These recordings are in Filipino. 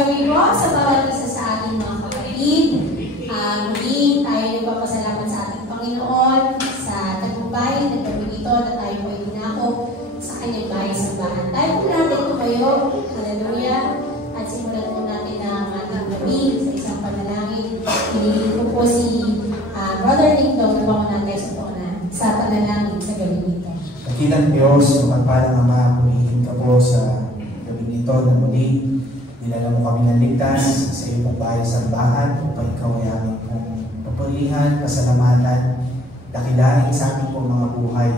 gabi po sa bawat isa sa ating mga kapatid. Muli tayo nagpapasalamat sa ating Panginoon sa tagumpay ng gabi nito na tayo po ay dinako sa kanyang bahay sambahan. Tayo po natin tumayo, hallelujah, at simulan po natin ang ating gabi sa isang panalangin. Hinihiling ko po si Brother Ningdong na pangunan tayo sa panalangin sa gabi nito. Dakilang Diyos, mapagpalang Ama, purihin ka po sa gabi nito na muli. Dinala mo kami ng ligtas sa iyong pagbahay sa sambahan upang ikaw ay aming pong papurihan, pasalamatan, dakilahin sa aming pong mga buhay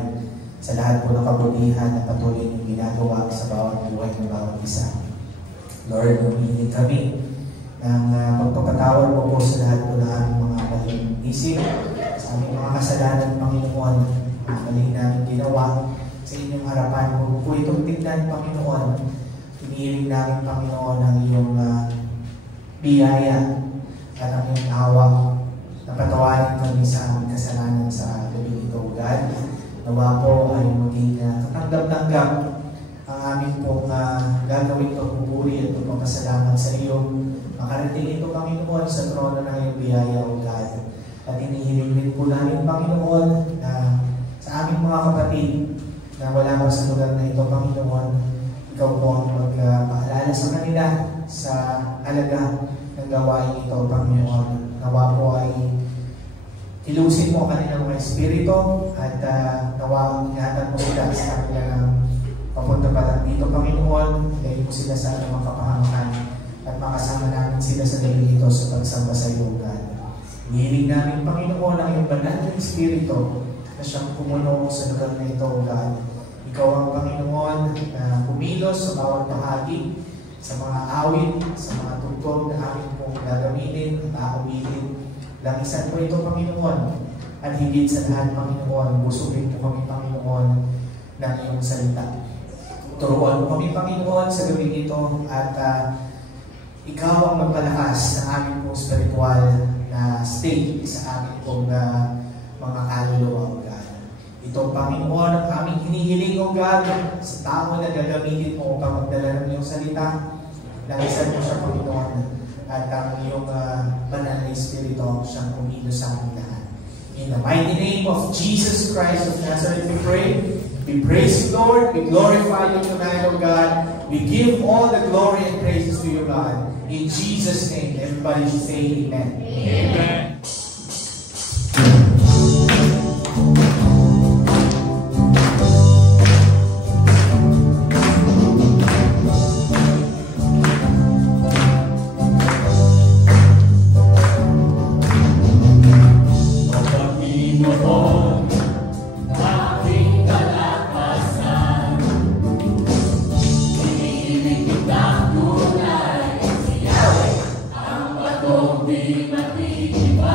sa lahat po ng kabutihan na patuloy niyong ginagawa sa bawat buhay ng bawat isa. Lord, humihiling kami ng pagpapatawad mo po sa lahat po ng aming mga maling isip, sa aming mga kasalanan, Panginoon, mga maling namin ginawa sa inyong harapan. Huwag po itong tignan, Panginoon. Hinihiling namin, Panginoon, ang iyong biyaya at ang iyong awa na patawarin kami sa aming kasalanan sa gabi nito, God. Nawa po ay maging katanggap-tanggap ang aming pong gagawin pagpupuri at pagpapasalamat sa iyo. Makarating ito, Panginoon, sa trono ng iyong biyaya, O God. At hinihiling din po namin, Panginoon, na sa aming mga kapatid na wala pa sa lugar na ito, Panginoon, ikaw po ang magpaalala sa kanila sa halaga ng gawain ito, Panginoon. Nawa po ay tilusin mo kanilang mga espiritu at nawa ang ingatan mo sila sa kanilang papunta pa lang dito, Panginoon. Dahil mo sila sa anumang kapahamakan at makasama namin sila sa gabi ito sa pagsamba sa iyo, God. Hinihiling namin, Panginoon, ang iyong banal na espiritu na siyang pumuno sa lugar na ito, God. Ikaw ang Panginoon na pumilos sa bawat bahagi, sa mga awit, sa mga tugtog na aming pong gagamitin at aawitin. Langisan po ito, Panginoon. At higit sa lahat, Panginoon, busugin po kami, Panginoon, ng iyong salita. Turuan mo kami, Panginoon, sa gabi ito at ikaw ang magpalakas ng aming pong spiritual na state sa aming pong mga kaluluwa, God. Ito, Panginoon, ang aming hinihiling, O God, sa tao na gagamitin mo upang magdala ng iyong salita. Langisan mo siya, Panginoon, at ang iyong banal na espiritu siyang kumilos sa aming lahat. In the mighty name of Jesus Christ of Nazareth, we pray. We praise you, Lord. We glorify you tonight, O God. We give all the glory and praises to you, God. In Jesus' name, everybody should say amen. Amen. Ang batong di matigiba.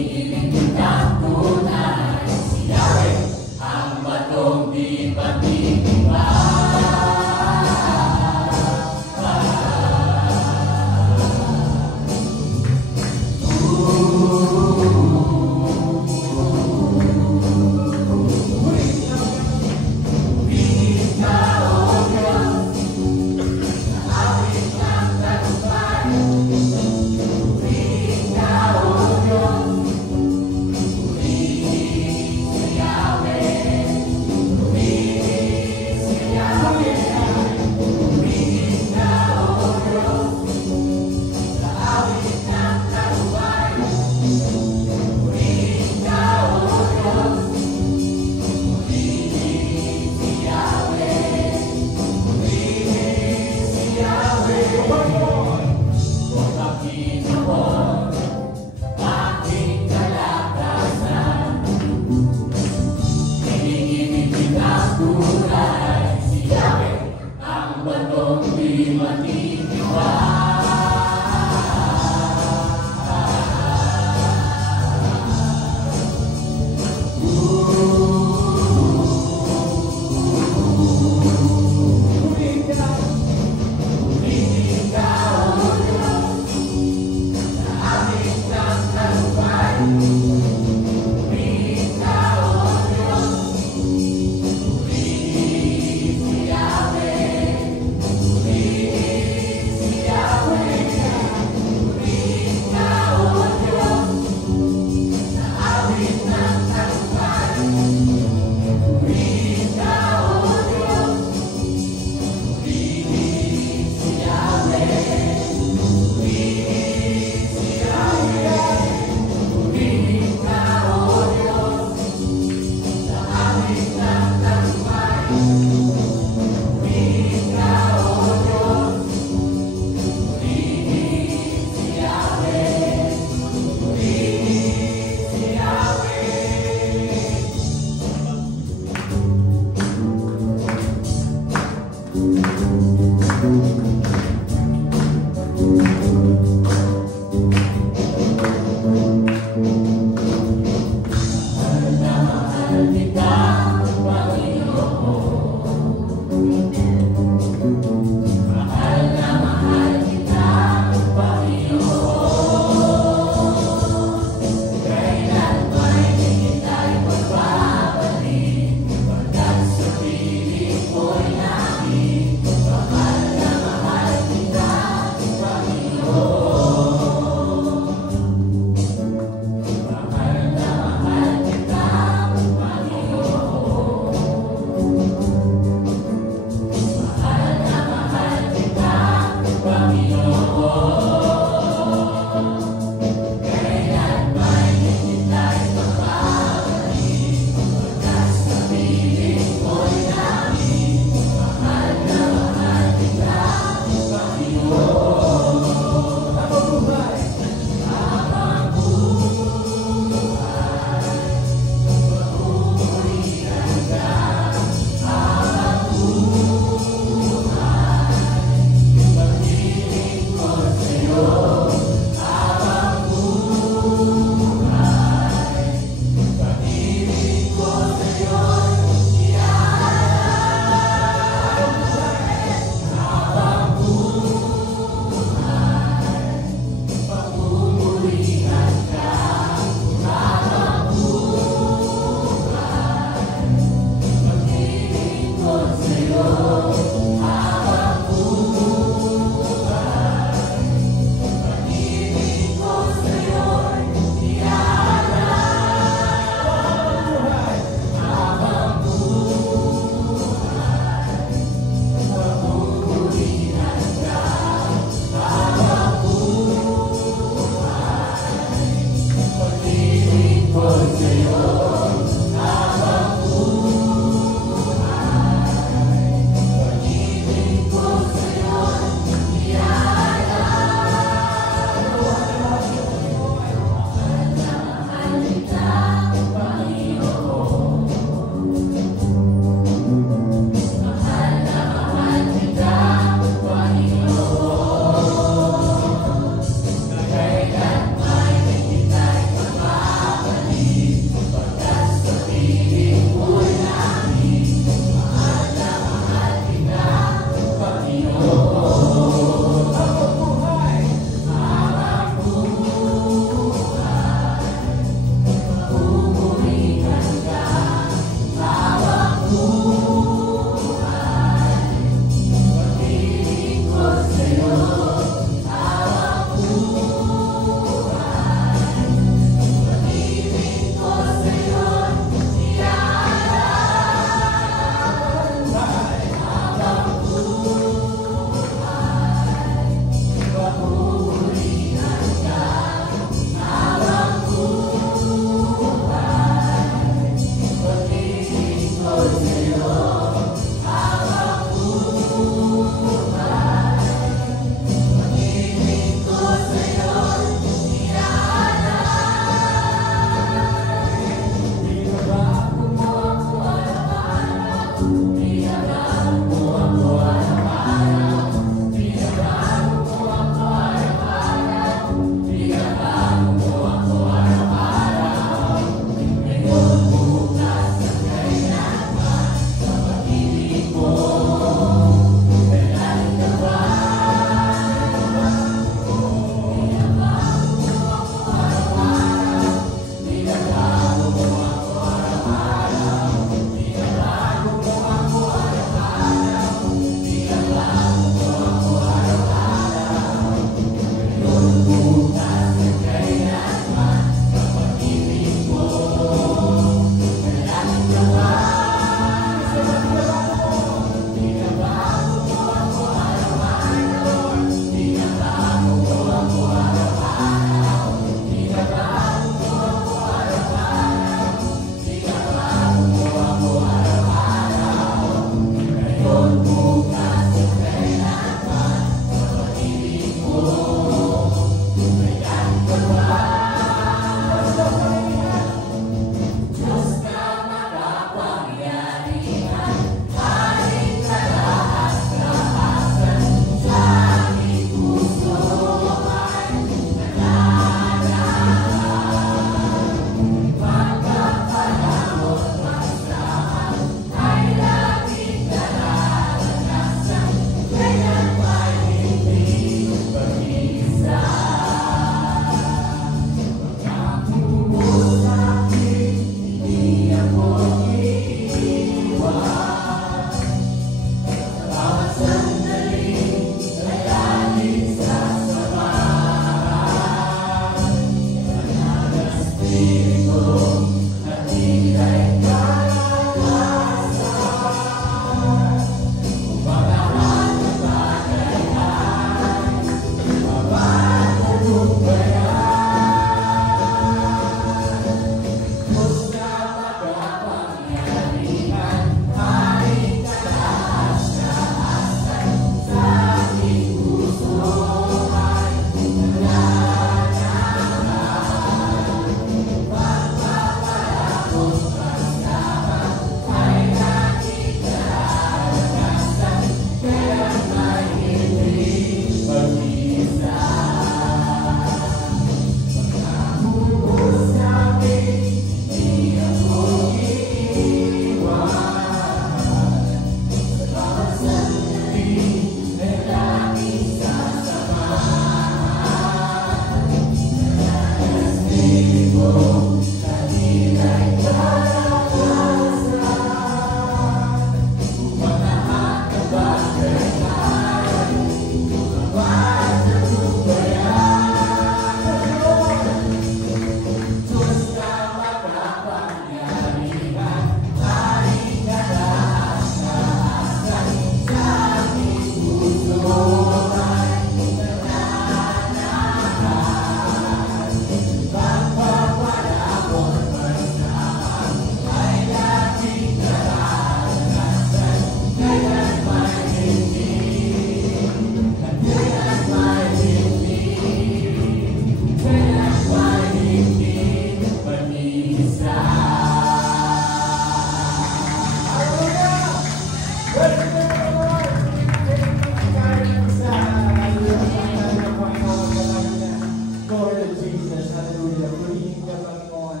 Jesus. Hallelujah. Purihin ka, Panginoon.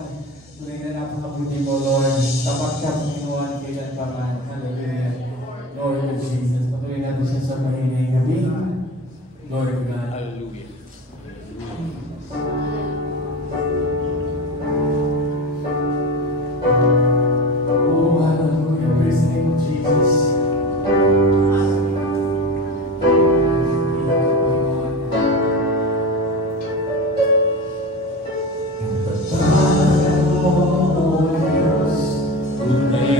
Tunay na napakabuti mo, Lord. Tapat ka, Panginoon, kailan pa man. Hallelujah. Lord Jesus. Patuloy natin siya sa mahinay gabi. Lord God. Hallelujah. Oh, hallelujah. Praise the name of Jesus. Tunay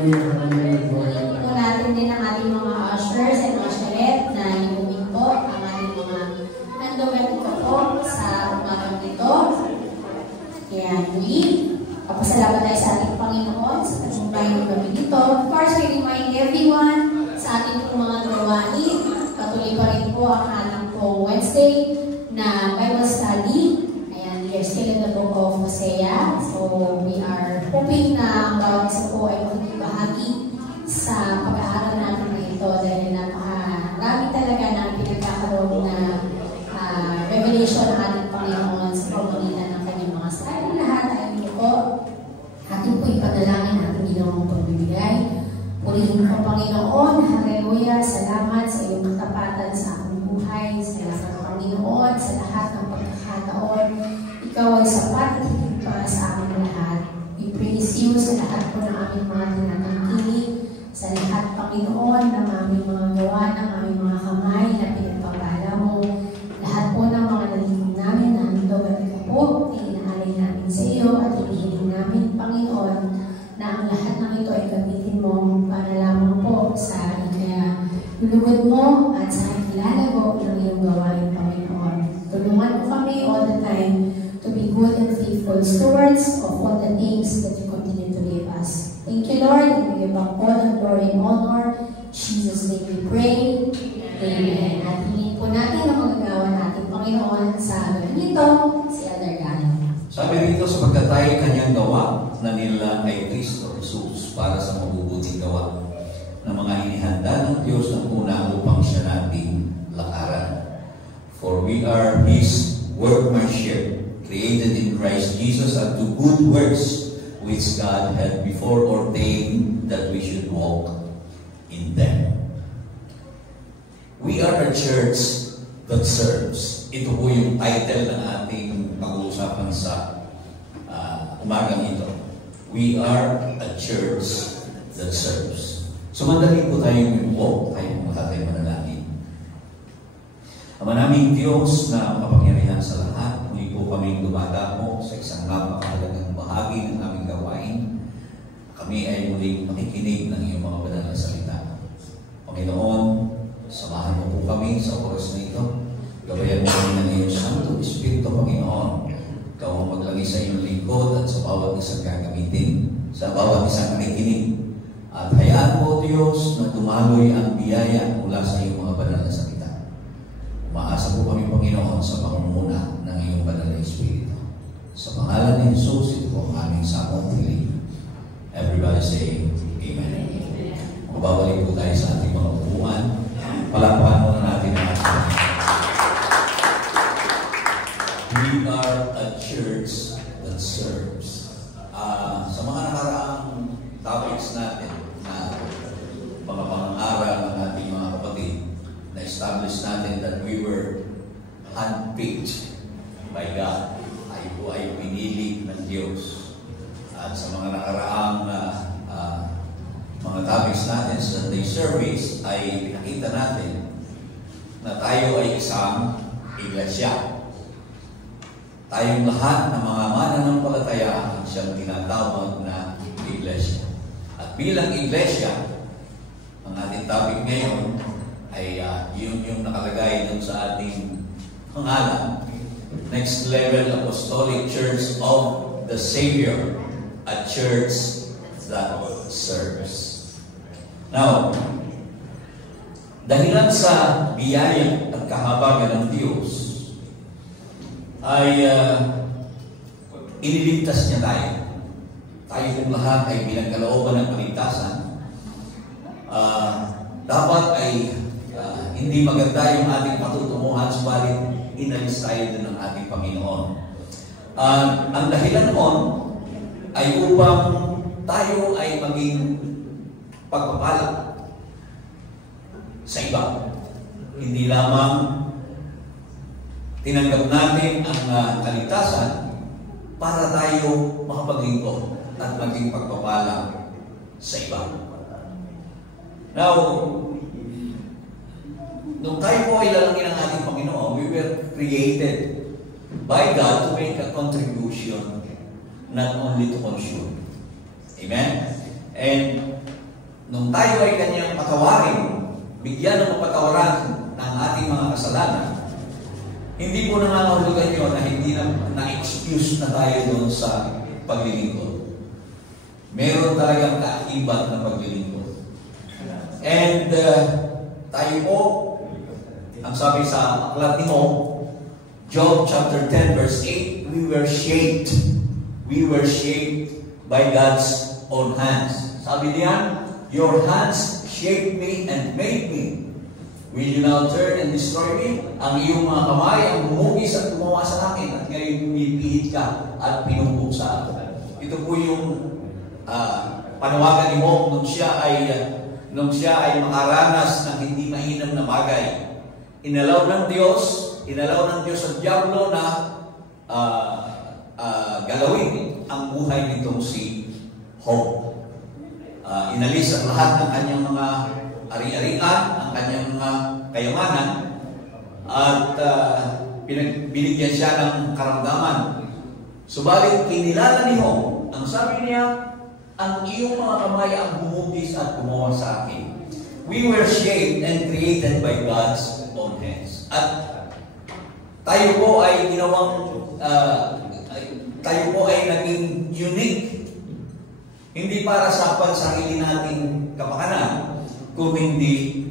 Hallelujah. Hallelujah. Po natin din ang ating mga ushers and usherette na inumin po ang ating mga nandogatito po sa umagang ito. Kaya muli, kapasalamat tayo sa ating Panginoon sa tagumpay ng gabi dito. Of course, we remind everyone sa ating mga gawain. Patuloy pa rin po ang ating po Wednesday na Bible study. Ayan, we are still in the book of Hosea. So, we are hoping na ang bawat isa po ay magbahagi sa pag-aaral natin na ito dahil napakarami talaga na pinagkakaroon na revelation ng ating Panginoon sa pamamagitan ng kanyang mga salita. Lahat ay po ating po ipanalangin ating ginawang pagbibigay. Purihin ko, Panginoon, hallelujah, salamat sa iyong katapatan sa aking buhay, salamat, Panginoon, sa lahat ng pagkakataon. Ikaw ay sapat at higit pa sa aming lahat. We praise you sa lahat po ng aming mga tinatangkilik, sa lahat, Panginoon, ng aming mga gawa, ng aming mga kamay na pinagpapala mo. Lahat po ng mga nalingkong namin na handog at ikapot, inaalay namin sa iyo at hinihiling namin, Panginoon, na ang lahat ng ito ay gamitin mo para lamang po sa kaya lulugod mo at sa ikilalago ng iyong gawain, Panginoon. Tulungan mo kami all the time to be good and faithful stewards of all the things that you continue to give us. Thank you, Lord. We give back all the glory and honor. In Jesus' name we pray. Amen. At hingin po natin ang magagawa natin, Panginoon, sa gabi nito, si Elder Gano. Sabi rito, sapagkat tayo kanyang gawa na nila ay Kristo Jesus para sa mabubuting gawa ng mga inihanda ng Diyos ng una upang siya nating lakaran. For we are His workmanship, created in Christ Jesus unto good works, which God had before ordained that we should walk in them. We are a church that serves. Ito po yung title ng ating pag-uusapan sa umagang ito. We are a church that serves. So mandali po tayong umupo, tayong makatay manalangin. Ama naming Diyos na makapangyarihan sa lahat, muli po kaming dumadako sa isang napakahalagang bahagi ng aming gawain. Kami ay muling makikinig ng iyong mga banal na salita. Panginoon, samahan mo po kami sa oras na ito. Gabayan mo kami ng iyong Santo Espiritu, Panginoon. Ikaw ang maglagay sa iyong lingkod at sa bawat isang gagamitin, sa bawat isang nakikinig. At hayaan mo, Diyos, na dumaloy ang biyaya mula sa iyong mga banal na salita. Umaasa po kami, Panginoon, sa pangunguna ng iyong banal na Espiritu. Sa pangalan ni Jesus, ito po ang aming sakong piling. Everybody say, Amen. Mababalik po tayo sa ating mga upuan. Palakpakan muna natin ang ating. We are a church that serves. Sa mga nakaraang topics natin na mga pangangaral ng ating mga kapatid, na-establish natin that we were handpicked by God. Tayo po ay pinili ng Diyos. At sa mga nakaraang mga topics natin sa Sunday service ay pinakita natin na tayo ay isang iglesia. Tayong lahat ng mga mananampalataya ang siyang tinatawag na iglesia. At bilang iglesia, ang ating topic ngayon ay yun yung nakalagay dun sa ating pangalan. Next Level Apostolic Church of the Savior, a church that serves. Now, dahilan sa biyaya at kahabagan ng Diyos, ay iniligtas niya tayo. Tayo kung lahat ay pinagkalooban ng kaligtasan. Dapat ay hindi maganda yung ating patutunguhan, subalit inalis tayo din ng ating Panginoon. Ang dahilan noon ay upang tayo ay maging pagpapala sa iba. Hindi lamang tinanggap natin ang kaligtasan para tayo makapaglingkod at maging pagpapala sa iba. Now, nung tayo po ay lalangin ng ating Panginoon, we were created by God to make a contribution, not only to consume. Amen? And nung tayo ay kanyang patawarin, bigyan ng kapatawaran ng ating mga kasalanan, hindi po nangangahulugan yun na hindi na-excuse na tayo doon sa paglilingkod. Meron talagang kaakibat na paglilingkod. And tayo po, ang sabi sa aklat ni Job chapter 10 verse 8, we were shaped by God's own hands. Sabi niya, your hands shaped me and made me. Will you now turn and destroy me? Ang iyong mga kamay ang humugis at gumawa sa akin at ngayon pumipihit ka at pinupok sa akin. Ito po yung panawagan ni Job nung siya ay makaranas ng hindi mainam na bagay. Inalaw ng Diyos sa diablo na galawin ang buhay nitong si Job. Inalis ang lahat ng kanyang mga ari-arian, ang kanyang mga kayamanan, at binigyan siya ng karamdaman. Subalit kinilala ni Job, ang sabi niya, ang iyong mga kamay ang humugis at gumawa sa akin. We were shaped and created by God's own hands. At tayo po ay naging unique. Hindi para sa pansarili nating kapakanan, kung hindi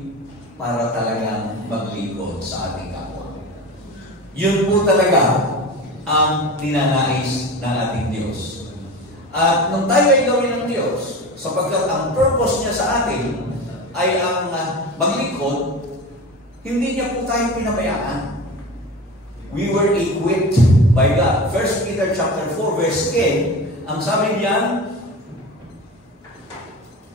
para talagang maglingkod sa ating kapwa. Yun po talaga ang ninanais ng ating Diyos. At nung tayo ay gawin ng Diyos, sapagkat ang purpose niya sa atin ay ang maglingkod, hindi niya po tayo pinabayaan. We were equipped by God. 1 Peter chapter 4 verse 10, ang sabi niya,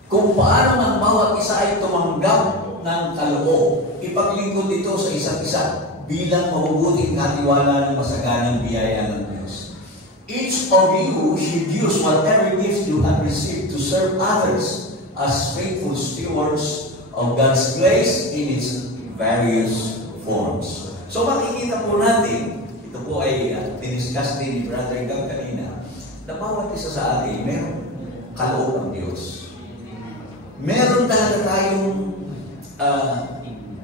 kung paano ang bawat isa ay tumanggap ng kaloob, ipaglingkod ito sa isa't isa bilang mabubuting katiwala ng masaganang biyaya ng Diyos. Each of you should use whatever gift you have received to serve others as faithful stewards of God's grace in its various forms. So makikita po natin, ito po ay diniscuss din ni Brother Gab kanina, na bawat isa sa atin meron kaloob ng Diyos. Meron talaga tayong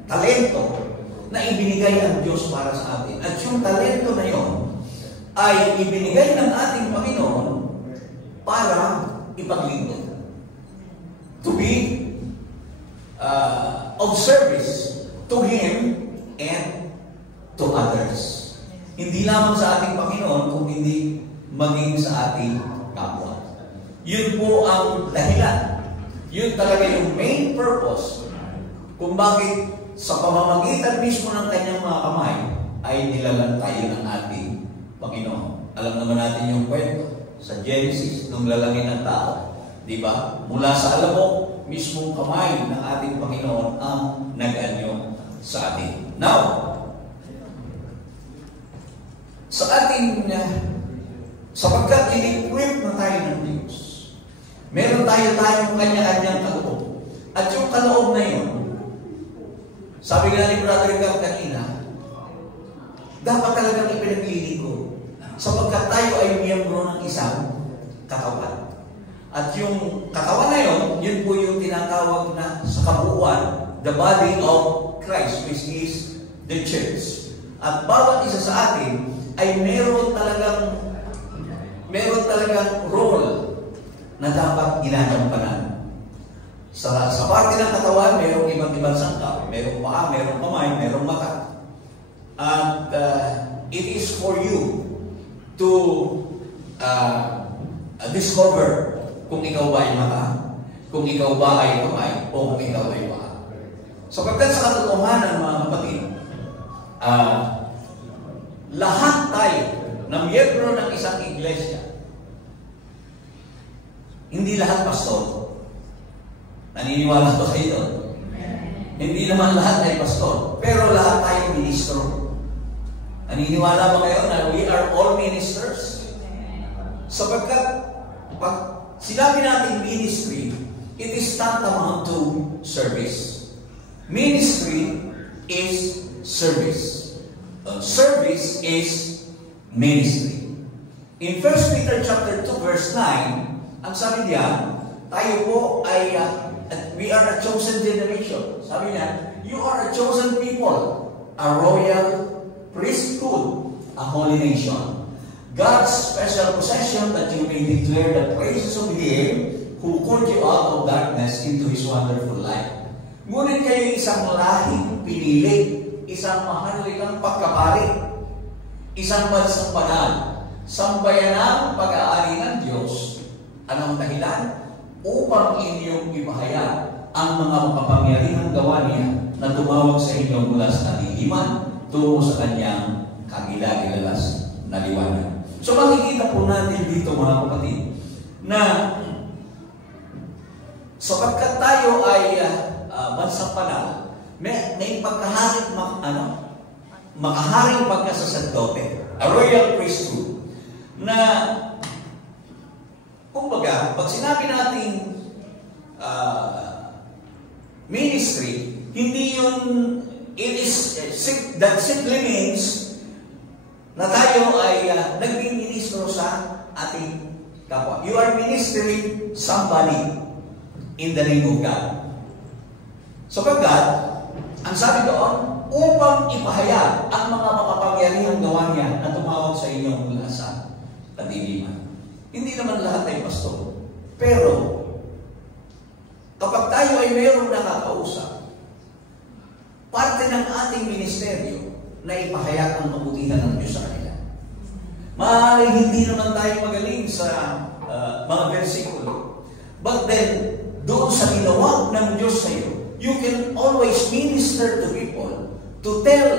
talento na ibinigay ang Diyos para sa atin. At yung talento na yon ay ibinigay ng ating Panginoon para ipaglingkod. To be of service to Him and to others. Hindi lamang sa ating Panginoon, kung hindi maging sa ating kapwa. Yun po ang dahilan. Yun talaga yung main purpose kung bakit sa pamamagitan mismo ng kanyang mga kamay ay nilalang tayo ng ating Panginoon. Alam naman natin yung kwento sa Genesis, nung lalangin ng tao. Di ba? Mula sa alamok, mismong kamay ng ating Panginoon ang nag-anyo sa atin. Now, sa ating, sapagkat in-equip na tayo ng Diyos, meron tayong kanya-kanyang kaloob. At yung kaloob na yun, sabi nga ni Brother Gab kanina, dapat talagang ipinaglili ko. Sapagkat tayo ay miyembro ng isang katawan. At yung katawan na yun, yun po yung tinatawag na sa kabuuan, the body of Christ, which is the church. At bawat isa sa atin ay meron talagang role na dapat ginagampanan. Sa parte ng katawan, mayroong iba't-ibang sangkap. Mayroong paa, mayroong kamay, mayroong mata. And it is for you to discover kung ikaw ba ay mata, kung ikaw ba ay kamay, o kung ikaw ay paa. Sapagkat sa katotohanan, mga kapatid, lahat tayo na miyembro ng isang iglesia, hindi lahat pastor. Naniniwala ba kayo? Hindi naman lahat ay pastor. Pero lahat tayo ministro. Naniniwala ba kayo na we are all ministers? Sapagkat pag sinabi natin ministry, it is tantamount to service. Ministry is service. Service is ministry. In 1 Peter chapter 2 verse 9, ang sabi niya, tayo po ay, we are a chosen generation. Sabi niya, you are a chosen people, a royal priesthood, a holy nation. God's special possession, that you may declare the praises of Him who called you out of darkness into His wonderful light. Ngunit kayo isang lahing pinili, isang mahalikang pagkapari, isang bansang banal, sambayanang pag-aari ng Diyos. Anong dahilan? Upang inyong ipahayag ang mga makapangyarihang gawa niya na tumawag sa inyo mula sa kadiliman tungo sa kanyang kagilagilalas na liwanag. So makikita po natin dito mga kapatid na sapagkat tayo ay bansang banal, may pagkaharing makaharing pagkasasadote, a royal priesthood, na kumbaga, pag sinabi natin ministry, hindi yun, that simply means na tayo ay nagmi-ministro sa ating kapwa. You are ministering somebody in the name of God. Sapagkat, ang sabi doon, upang ipahayag ang mga makapangyarihang gawa niya na tumawag sa inyo mula sa kadiliman. Hindi naman lahat ay pastor. Pero, kapag tayo ay mayroong nakakausap, parte ng ating ministeryo na ipahayag ang kabutihan ng Diyos sa kanila. Maaaring hindi naman tayo magaling sa mga versikulo. But then, doon sa ginawag ng Diyos sa iyo, you can always minister to people to tell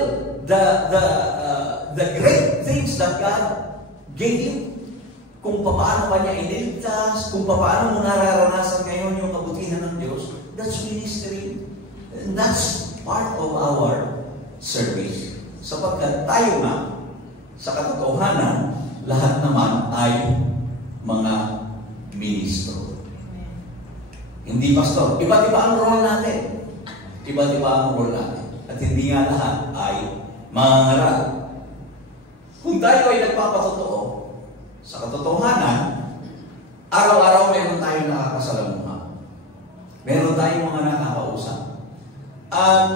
the great things that God gave you. Kung paano pa niya iniligtas, kung paano mo nararanasan ngayon yung kabutihan ng Diyos, that's ministry. And that's part of our service. Sapagkat tayo nga, sa katotohanan, lahat naman ay mga ministro. Hindi pastor. Iba't iba ang role natin. Iba't iba ang role natin. At hindi nga lahat ay mangangaral. Kung tayo ay nagpapatotoo, sa katotohanan, araw-araw meron tayong nakakasalamuha. Meron tayong mga nakakausap. At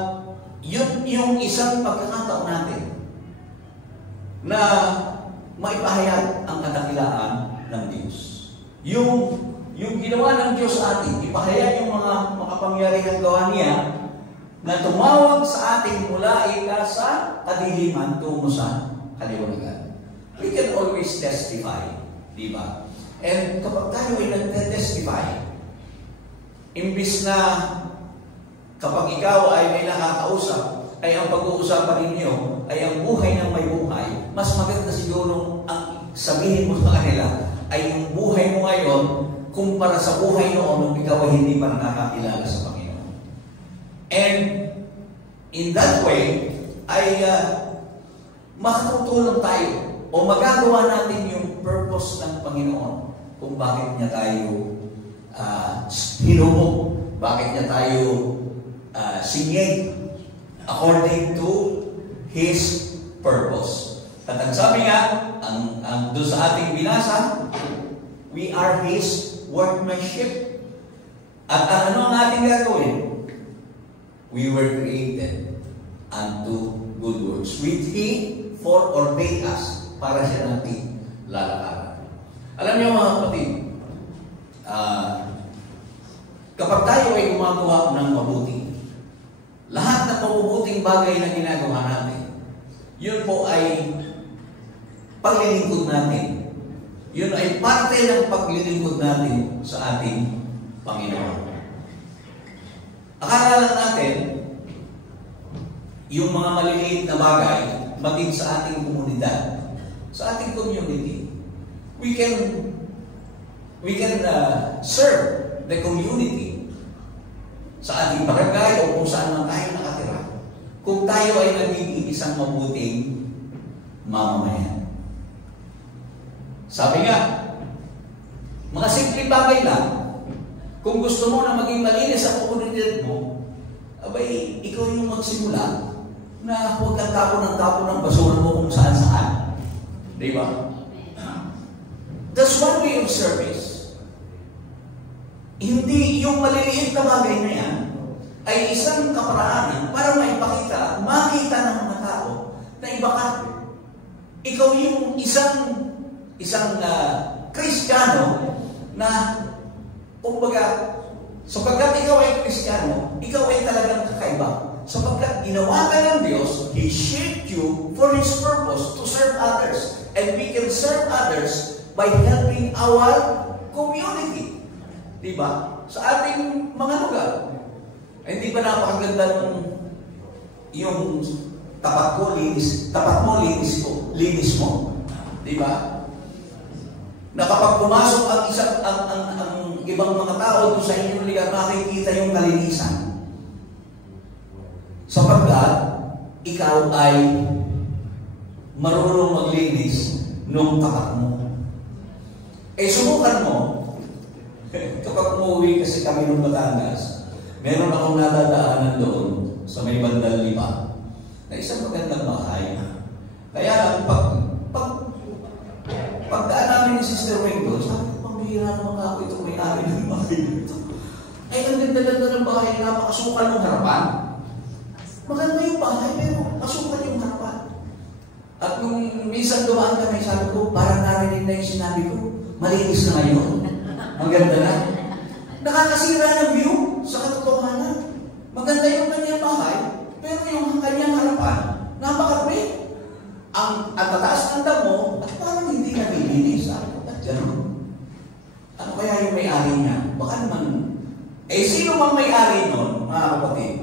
yung isang pagkakataon natin na maipahayag ang kadakilaan ng Diyos. Yung ginawa ng Diyos sa atin, ipahayag yung mga makapangyarihang gawa niya na tumawag sa atin mula sa kadiliman tungo sa kaliwanagan. We can always testify, di ba? And kapag tayo ay nagte-testify, imbis na kapag ikaw ay may nakakausap, ay ang pag-uusapan ninyo ay ang buhay ng may buhay, mas maganda siguro ang sabihin mo sa kanila ay yung buhay mo ngayon kumpara sa buhay noon nung ikaw ay hindi pa nakakilala sa Panginoon. And in that way, ay makatutulong tayo o magagawa natin yung purpose ng Panginoon kung bakit niya tayo hinubog, bakit niya tayo sinye according to His purpose. At ang sabi nga, ang doon sa ating binasa, we are His workmanship. At ano ang ating gagawin? We were created unto good works, which He foreordained us para siya natin lalakaran. Alam niyo mga kapatid, kapag tayo ay gumagawa ng mabuti, lahat ng mabubuting bagay na ginagawa natin, yun po ay paglilingkod natin. Yun ay parte ng paglilingkod natin sa ating Panginoon. Akala lang natin, yung mga maliliit na bagay, maging sa ating komunidad, sa ating community, we can serve the community sa ating barangay o kung saan man tayo nakatira. Kung tayo ay nagiging isang mabuting mamamayan. Sabi nga, mga simpleng bagay lang, kung gusto mo na maging malinis sa komunidad mo, abay, ikaw yung magsimula na huwag kang tapon ng basura mo kung saan-saan. Di ba? That's one way of service. Hindi yung maliliit na bagay na yan ay isang kaparaanan para maipakita, makita ng mga tao na iba ka. Ikaw yung isang Kristiyano na, kumbaga, sapagkat ikaw ay Kristiyano, ikaw ay talagang kakaiba. Sapagkat ginawa ka ng Diyos, He shaped you for His purpose to serve others. And we can serve others by helping our community. Diba? Sa ating mga lugar. Ay, di ba napakaganda ng yung tapat mo, linis mo. Diba? Na kapag pumasok ang ibang mga tao doon sa inyong lugar, makikita yung kalinisan. Sapagkat ikaw ay marunong maglinis nung tapat mo. Eh, subukan mo. Kapag umuwi kasi kami ng Batangas, meron akong nadadaanan doon sa may bandang 5 na isang magandang bahay. Kaya pagdaan namin ni Sister Wing, sabi ko, pambihira naman ako itong may-ari ng bahay nito. Ay, ang ganda-ganda ng bahay, napakasukal ng harapan. Maganda yung bahay, pero masukal yung harapan. At nung minsan dumaan kami, sabi ko, parang narinig na yung sinabi ko, malinis na ngayon. Ang ganda na. Nakakasira ng view sa katotohanan. Maganda yung kanyang bahay, pero yung kanyang harapan, napakapit. Ang tataas ng damo, at parang hindi nalilinis. At gano'n. Ano kaya yung may-ari niya? Baka naman, sino bang may-ari nun, mga kapatid?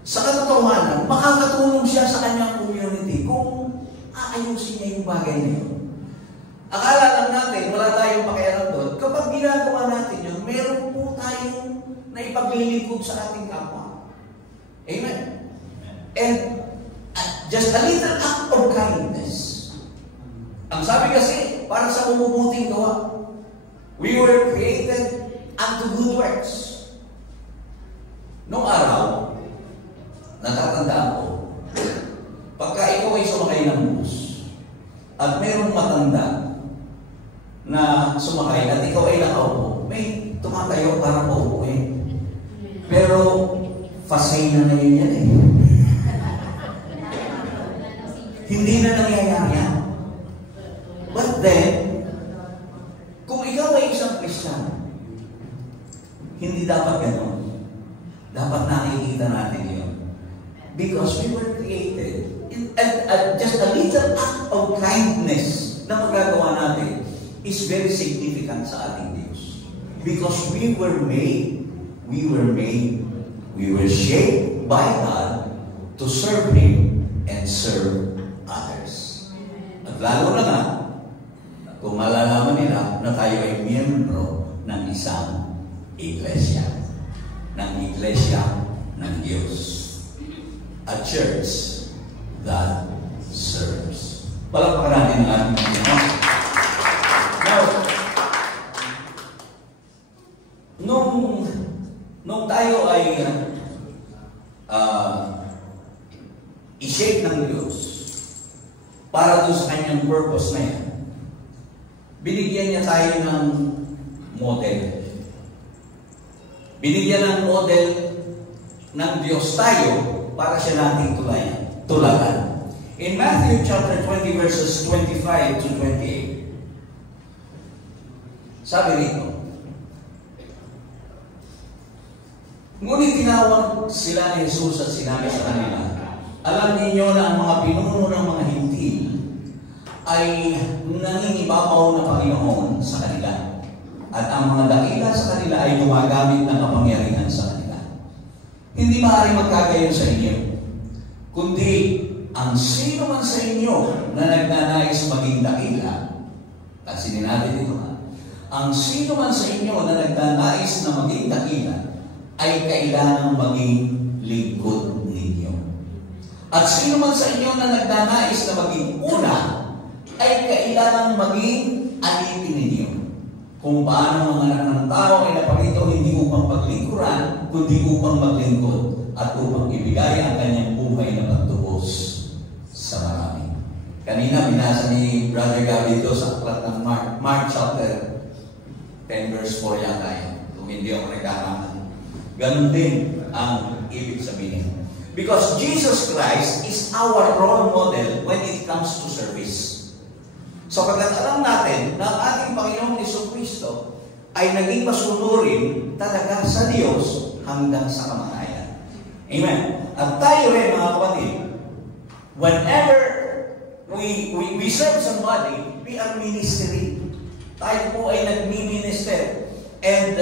Sa katotohanan, makakatulong siya sa kanyang community kung aayusin niya yung bagay na yun. Akala lang natin, wala tayong pakialam doon. Kapag ginagawa natin yun, meron po tayong naipaglilingkod sa ating kapwa. Amen? And just a little act of kindness. Ang sabi kasi, para sa bumubuting gawa, we were created unto good works. Noong araw, natatandaan ko, pagka ikaw ay sumakay ng bus, at mayroong matanda na sumakay at ikaw ay nakaupo, may tumatayo para paupuin. Pero, fasay na ngayon yan eh. Hindi na nangyayari yan. But then, kung ikaw ay isang Kristiyano, hindi dapat gano'n. Dapat nakikita natin yun. Because we were created. Just a little act of kindness na magagawa natin is very significant sa ating Diyos. Because we were shaped by God to serve Him and serve others. At lalo na nga, kung malalaman nila na tayo ay miyembro ng isang iglesia. Ng iglesia ng Diyos. A church that serves. Palakpakan natin ang ating Panginoon. Now, nung tayo ay i-shape ng Diyos para doon sa kanyang purpose na yan, binigyan niya tayo ng model. Binigyan ng model ng Diyos tayo para siya nating tularan. In Matthew chapter 20 verses 25 to 28, sabi rito, ngunit tinawag sila ni Jesus at sinabi sa kanila, alam ninyo na ang mga pinuno ng mga Hintil ay nangingibabaw na Panginoon sa kanila. At ang mga dakila sa kanila ay gumagamit ng kapangyarihan sa kanila. Hindi maaaring magkagayon sa inyo, kundi ang sino man sa inyo na nagnanais maging dakila, kasi natin ito ha, ang sino man sa inyo na nagnanais na maging dakila, ay kailangang maging lingkod ninyo. At sino man sa inyo na nagnanais na maging una, ay kailangang maging alipin ninyo. Kung paano ang anak ng tao ay naparito hindi upang paglingkuran, kundi upang maglingkod at upang ibigay ang kanyang buhay na pagtubos sa marami. Kanina binasa ni Brother Gabi ito sa aklat ng Mark chapter 10 verse 4 yata yun. Kung hindi ako nagkakamali. Ganun din ang ibig sabihin. Because Jesus Christ is our role model when it comes to service. Sapagkat alam natin na ang ating Panginoong Jesucristo ay naging masunurin talaga sa Diyos hanggang sa kamatayan. Amen. At tayo rin, mga kapatid, whenever we serve somebody, we are ministry. Tayo po ay nagmi-minister. And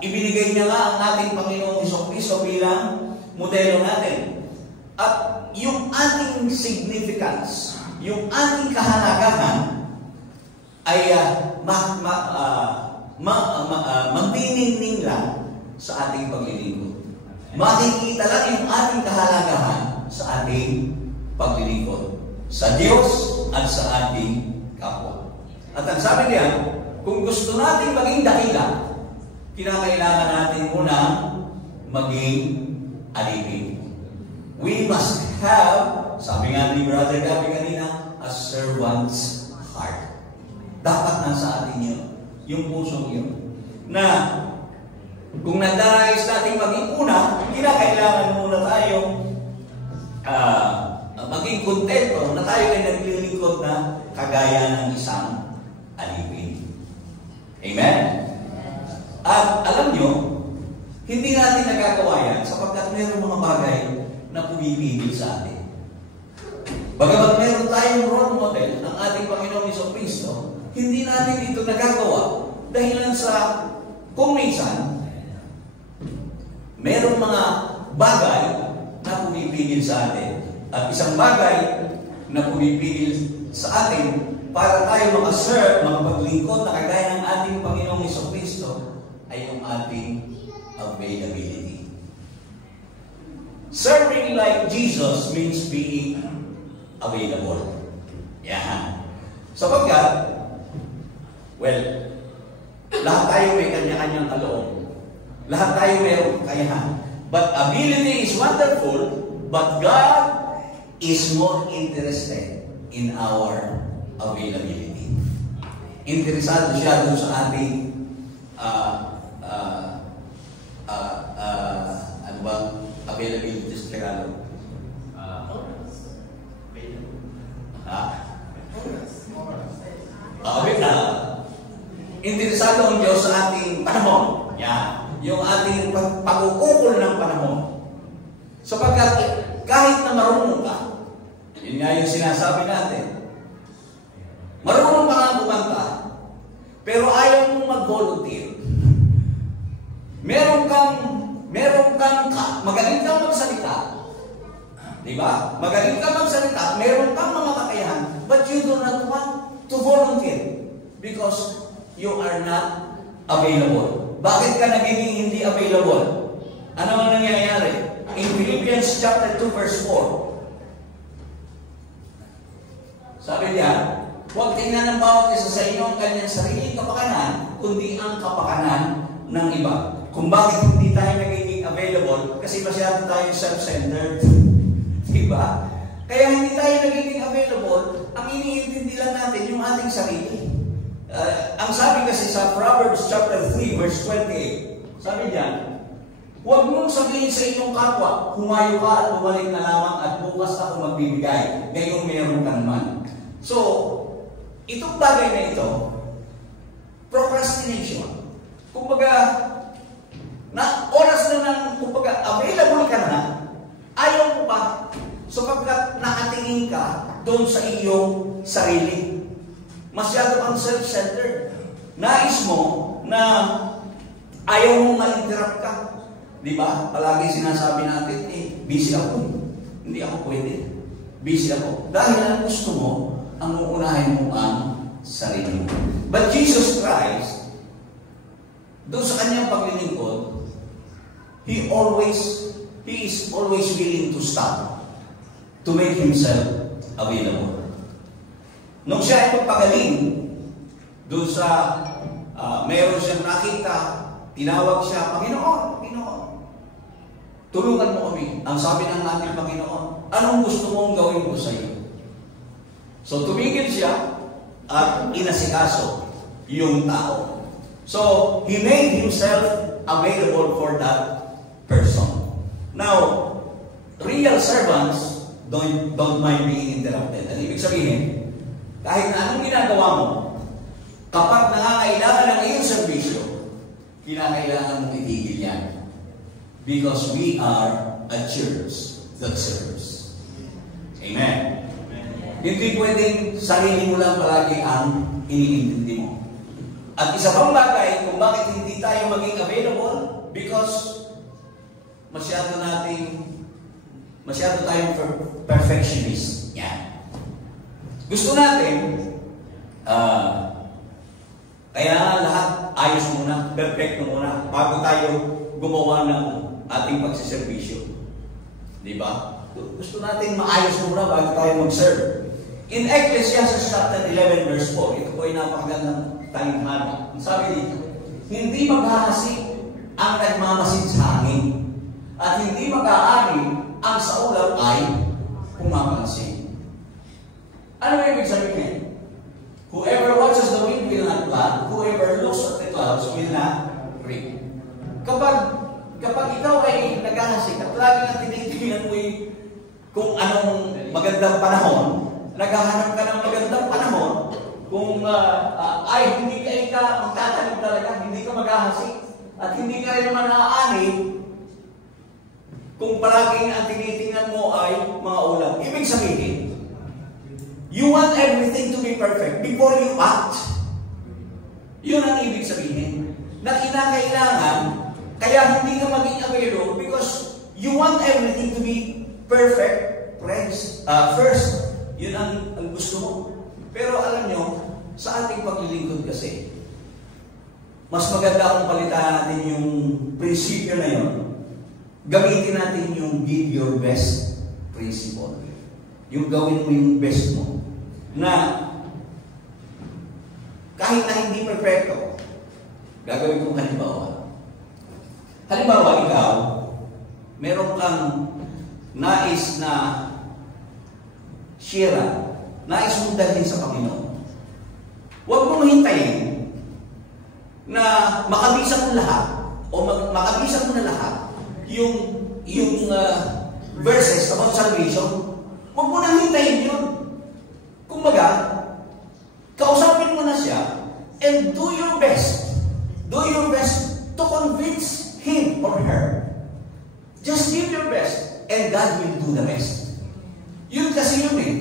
ibinigay niya nga ang ating Panginoong Jesucristo bilang modelo natin. At yung ating significance, yung ating kahalagahan ay magniningning lang sa ating paglilingkod. Makikita lang yung ating kahalagahan sa ating paglilingkod sa Diyos at sa ating kapwa. At ang sabi niya, kung gusto natin maging dakila, kinakailangan natin muna maging alipin. We must have, sabi nga ni Brother Gabi kanina, a servant's heart. Dapat nasa atin yun. Yung pusong yun. Na kung nagdarais natin maging una, kinakailangan muna tayong maging kontento na tayo ay naglilingkod na kagaya ng isang alipin. Amen? At alam nyo, hindi natin nagagawa yan sapagkat mayroong mga bagay na pumipigil sa atin. Bagamat meron tayong role model ng ating Panginoong Jesucristo, hindi natin ito nagagawa dahilan sa kung minsan merong mga bagay na pumipigil sa atin. At isang bagay na pumipigil sa atin para tayo makaserve, makapaglingkod na kagaya ng ating Panginoong Jesucristo ay yung ating availability. Serving like Jesus means being available. Yan. Sapagkat, well, lahat tayo may kanya-kanyang kaloob. Lahat tayo mayroong kakayahan. But ability is wonderful, but God is more interested in our availability. Interesado siya dun sa ating ano ba? Availability sa Tagalog. Interesado ang Diyos sa ating panahon. Yan. Yung ating pag-ukol ng panahon. Sapagkat kahit na marunong ka, yun nga yung sinasabi natin, marunong ka nga kumanta, pero ayaw mong mag-volunteer. Magaling kang magsalita. Diba? Magaling kang magsalita, meron kang mga kakayahan, but you do not want to volunteer because you are not available. Bakit ka nagiging hindi available? Ano ang nangyayari? In Philippians chapter 2 verse 4, sabi niya, huwag tingnan ng bawat isa sa inyo ang kanyang sariling kapakanan, kundi ang kapakanan ng iba. Kung bakit hindi tayo nagiging available, kasi masyado tayo self-centered. Diba? Kaya hindi tayo nagiging available, ang iniintindi lang natin yung ating sarili. Ang sabi kasi sa Proverbs chapter 3 verse 28, sabi diyan, huwag mong sabihin sa inyong kapwa, humayo ka at bumalik na lamang at bukas ako magbibigay. Ngayong mayroon ka naman. So, itong bagay na ito, procrastination. Kumbaga, na oras na nang, kumbaga, available ka na, ayaw mo pa, sapagkat nakatingin ka doon sa iyong sarili. Masyado kang self-centered. Nais mo na ayaw mong ma-interrupt ka. Di ba? Palagi sinasabi natin, busy ako. Hindi ako pwede. Busy ako. Dahil ang gusto mo, ang uunahin mo ang sarili mo. But Jesus Christ, doon sa kanyang paglilingkod, He is always willing to stop to make Himself available. Nung siya ay magpagaling, doon sa mayroon siyang nakita, tinawag siya, Panginoon, tulungan mo kami. Ang sabi ng ating Panginoon, anong gusto mong gawin ko sa iyo? So tumigil siya at inasikaso yung tao. So, He made Himself available for that person. Now, real servants don't mind being interrupted. Ano ibig sabihin? Kahit na anong ginagawa mo, kapag nangangailangan ng iyong serbisyo, kinakailangan mong itigil yan. Because we are a church that serves. Amen. Hindi pwedeng sarili mo lang palagi ang iniintindi mo. At isa pang bagay kung bakit hindi tayo maging available, because masyado tayong perfectionist. Yan. Gusto natin, kaya lahat ayos muna, perfecto muna, bago tayo gumawa ng ating pagsiservisyo. Di ba? Gusto natin maayos muna bago tayo mag-serve. In Ecclesiastes chapter 11 verse 4, ito po ay napakagandang talinghaga. Ang sabi dito, hindi maghahasik ang nagmamasid sa hangin, at hindi mag-aani ang sa ulap ay pumapansin. Ano ibig sabihin? Whoever watches the wind will not plant, whoever looks at the clouds will not reap. Kapag ikaw ay naghahasik at lagi na tinitingnan mo kung anong magandang panahon, naghahanap ka ng magandang panahon, kung ay hindi ka magtatanim talaga, hindi ka maghahasik, at hindi ka rin naman naaani, kung palaging ang tinitingnan mo ay mga ulam. Ibig sabihin, you want everything to be perfect before you act. Yun ang ibig sabihin. Na kinakailangan, kaya hindi ka maging available because you want everything to be perfect first. Yun ang gusto mo. Pero alam nyo, sa ating paglilingkod kasi, mas maganda kung palitan natin yung prinsipyo na yun. Gamitin natin yung give your best principle. Yung gawin mo yung best mo. Na kahit na hindi perfecto, gagawin kong halimbawa. Halimbawa, ikaw, meron kang nais na shira, nais mong dalhin sa Panginoon. Huwag mong hintayin na makabisa mo lahat o makabisa mo na lahat yung verses about salvation. Huwag mo nang hintayin yun. Kumbaga, kausapin mo na siya and do your best. Do your best to convince him or her. Just give your best and God will do the rest. Yun kasi yun eh.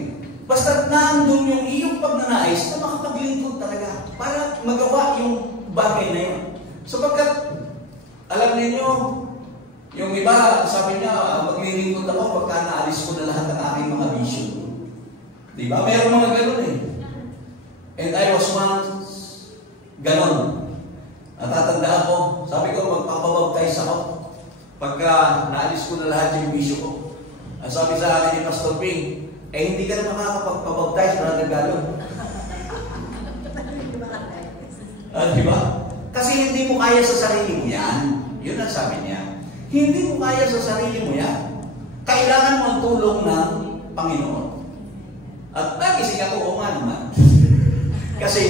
Basta nandun yung iyong pagnanais na makapaglingkod talaga para magawa yung bagay na yun. Sapagkat, alam ninyo, yung iba, sabi niya, maglilingkod ako pagka naalis ko na lahat ng aking mga bisyo. Diba? Meron mga ganun eh. And I was once ganon. Natatandaan ko, sabi ko, magpapabaptize ako pagka naalis ko na lahat yung bisyo ko. Ang sabi sa akin ni Pastor Ping, hindi ka na makakapagpabaptize, Brother Galo. Diba? Kasi hindi mo kaya sa sarili mo yan. Yun ang sabi niya. Hindi mo kaya sa sarili mo yan. Kailangan mo ang tulong ng Panginoon. At nagising ako, o nga naman. Kasi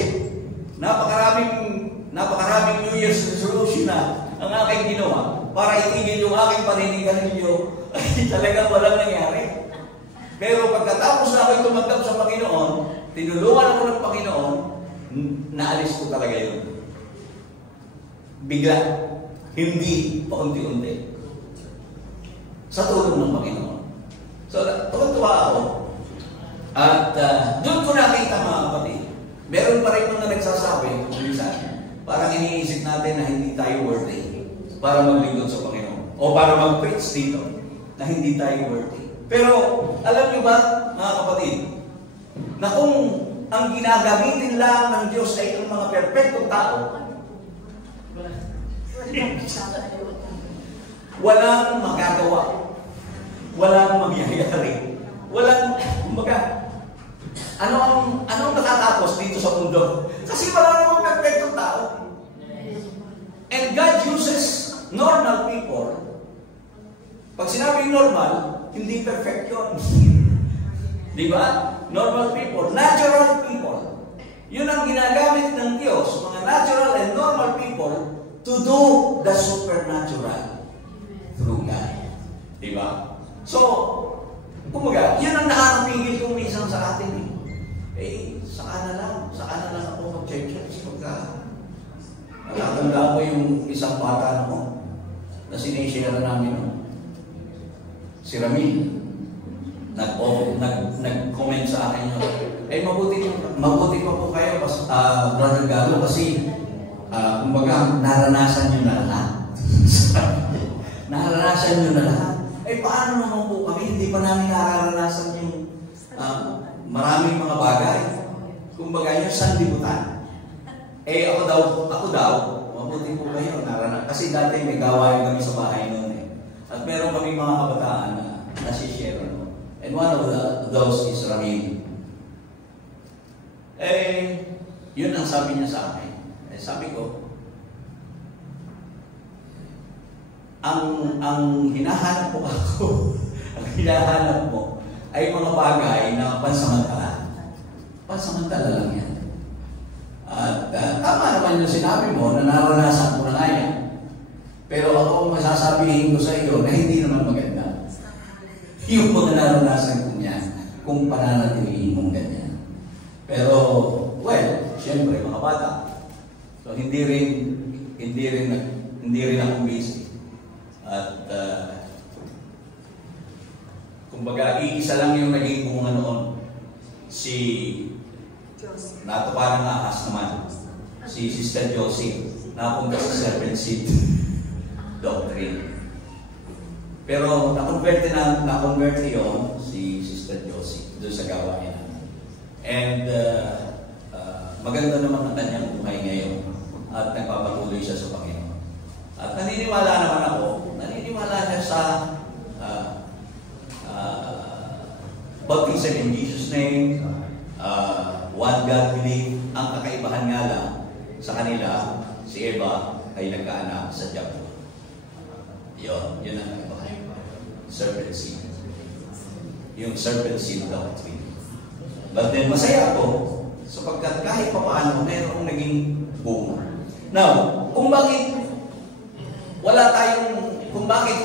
napakaraming New Year's resolution na ang aking ginawa para itigil yung aking paninigan ninyo ay talagang walang nangyari. Pero pagkatapos na ako'y tumanggap sa Panginoon, tinulungan ako ng Panginoon, naalis ko talaga yun. Bigla. Hindi paunti-unti. Sa tulong ng Panginoon. So, tuwa ako. At doon ko nakita mga kapatid, meron pa rin mga nagsasabi, minsan, parang iniisip natin na hindi tayo worthy para maglingkod sa Panginoon. O para mag-preach dito, na hindi tayo worthy. Pero, alam niyo ba, mga kapatid, na kung ang ginagamitin lang ng Diyos ay ang mga perfectong tao, walang magagawa. Walang magyayari. Walang, kumbaga, anong natatapos dito sa mundo? Kasi wala namang perfectong tao. And God uses normal people. Pag sinabing normal, hindi perfect yun. Di ba? Normal people, natural people. Yun ang ginagamit ng Diyos, mga natural and normal people, to do the supernatural through God. Diba? So, kumbaga, yun ang nakakapigil kong minsan sa atin eh. Saan na lang ako mag-church pagka nakakanda ko yung isang bata mo na sinishare namin si Ramil. Nag-comment sa akin yun. Mabuti pa po kayo, Brother Galo, kasi kumbaga, naranasan nyo na lahat. Naranasan nyo na lahat. Paano naman po kami? Hindi pa namin naranasan yung maraming mga bagay. Kumbaga, yung sanlibutan. Ako daw, mabuti po kayo, naranasan. Kasi dati may gawain kami sa bahay noon eh. At meron kami mga kabataan na nasishare. And one of those is Ramil. Yun ang sabi niya sa akin. Sabi ko, ang hinahanap mo ako, ang hinahanap mo ay mga bagay na pansamantala. Pansamantala lang yan. At tama naman yung sinabi mo na naranasan mo na nga yan. Pero ako masasabihin ko sa iyo na hindi naman maganda. Yung mga naranasan ko niyan, kung pananatilihin mong ganyan. Pero, well, siyempre, mga bata. So, hindi rin ako busy. At, kumbaga, iisa lang yung naging bunga noon. Si, natupa ng ahas naman. Si Sister Josie, napunta sa serpent seed doctrine. Pero, na-convert yun si Sister Josie doon sa gawain namin. And, maganda naman ang kanyang buhay ngayon at nagpapatuloy siya sa Panginoon. At naniniwala siya sa baptism in Jesus' name, one God belief. Ang kakaibahan nga lang sa kanila, si Eva ay nagkaanak sa Jacob. Yun ang kakaibahan. Serpent seed. Yung serpent seed doctrine. But then masaya ako sapagkat kahit pa paano mayroong naging bunga. Now, kung bakit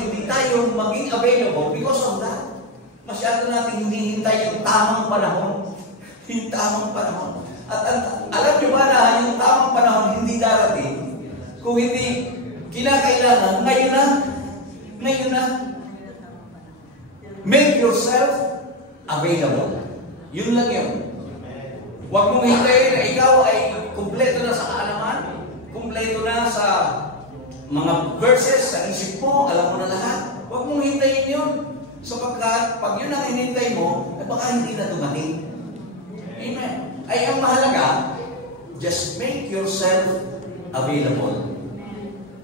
hindi tayo maging available because of that. Masyado natin hindi hintay yung tamang panahon. Yung tamang panahon. At alam nyo ba na yung tamang panahon hindi darating kung hindi kinakailangan ngayon na. Make yourself available. Yun lang yun. Huwag mong hintayin na ikaw ay kumpleto na sa kaalaman, kumpleto na sa mga verses sa isip mo, alam mo na lahat. Huwag mong hintayin yun. Sapagkat pag yun ang hinintay mo, baka hindi na dumating. Amen. Ay ang mahalaga, just make yourself available.